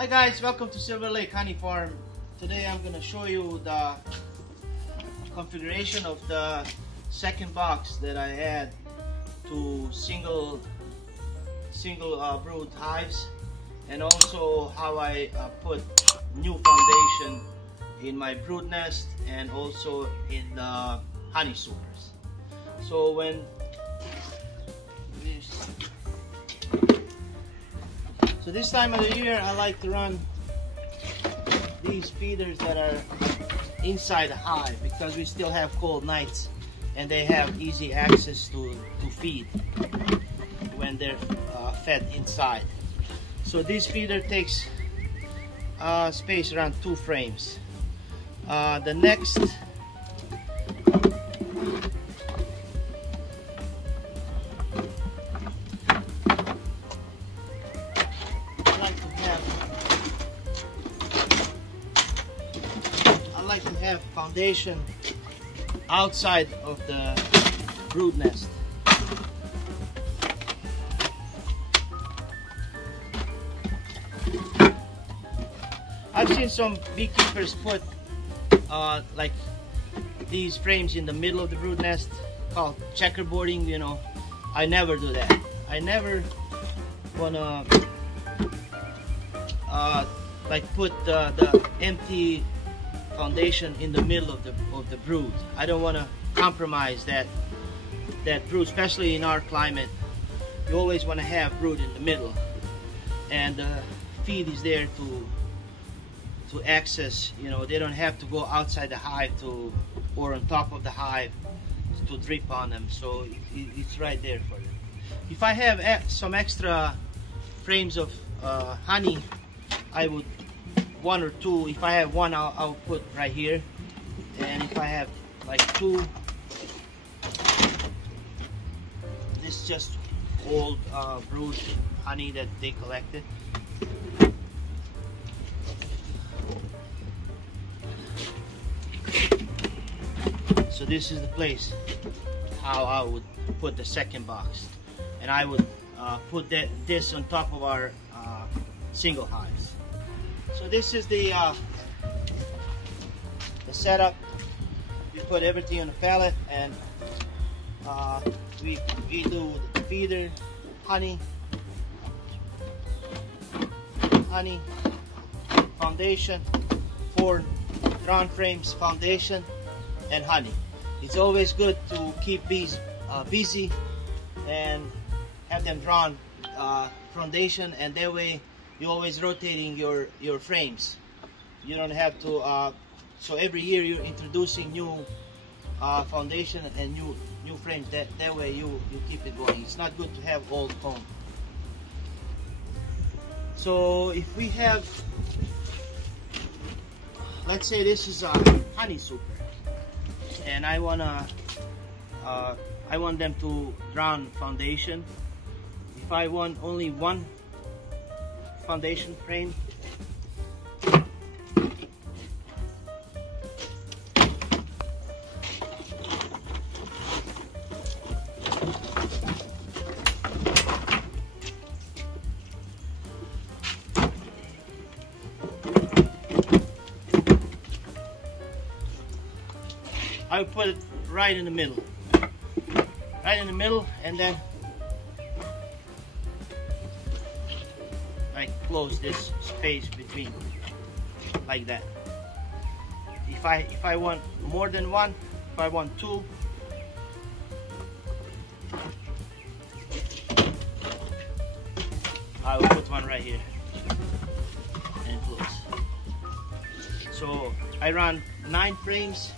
Hi guys, welcome to Silver Lake Honey Farm. Today I'm going to show you the configuration of the second box that I add to single brood hives, and also how I put new foundation in my brood nest and also in the honey supers. So this time of the year, I like to run these feeders that are inside the hive because we still have cold nights and they have easy access to feed when they're fed inside. So this feeder takes space around 2 frames. The next I like to have foundation outside of the brood nest. I've seen some beekeepers put like these frames in the middle of the brood nest, called checkerboarding, you know. I never do that. I never wanna like put the empty foundation in the middle of the brood. I don't want to compromise that brood, especially in our climate. You always want to have brood in the middle, and the feed is there to access. You know, they don't have to go outside the hive or on top of the hive to drip on them. So it's right there for them. If I have some extra frames of honey, I would 1 or 2. If I have 1, I'll put right here, and if I have like 2, this is just old brood honey that they collected. So this is the place how I would put the second box, and I would put this on top of our single hives. So this is the setup. We put everything on the pallet, and we do the feeder, honey, foundation, 4 drawn frames, foundation, and honey. It's always good to keep bees busy and have them drawn foundation, and that way you're always rotating your frames. You don't have to so every year you're introducing new foundation and new frames. That way you keep it going. It's not good to have old comb. So if we have, let's say this is a honey super, and I want them to drown foundation. If I want only 1 foundation frame, I would put it right in the middle. Right in the middle, and then I close this space between, like that. If I want more than 1, if I want 2, I will put 1 right here and close. So I run 9 frames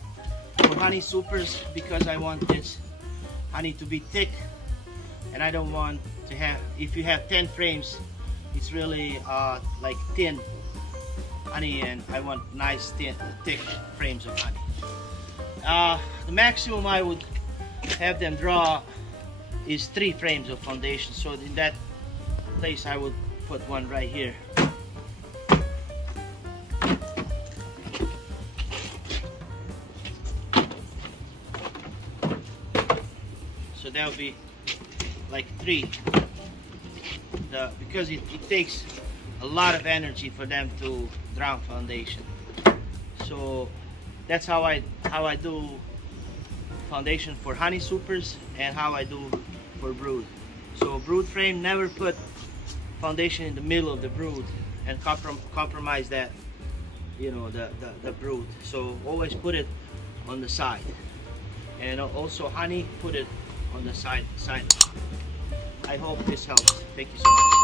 for honey supers because I want this honey to be thick, and I don't want to have, if you have 10 frames, it's really like thin honey, and I want nice thick frames of honey. The maximum I would have them draw is 3 frames of foundation. So in that place I would put 1 right here. So that would be like 3. Because it takes a lot of energy for them to drown foundation. So that's how I do foundation for honey supers and how I do for brood. So brood frame, never put foundation in the middle of the brood and compromise that, you know, the brood. So always put it on the side. And also honey, put it on the side. I hope this helps. Thank you so much.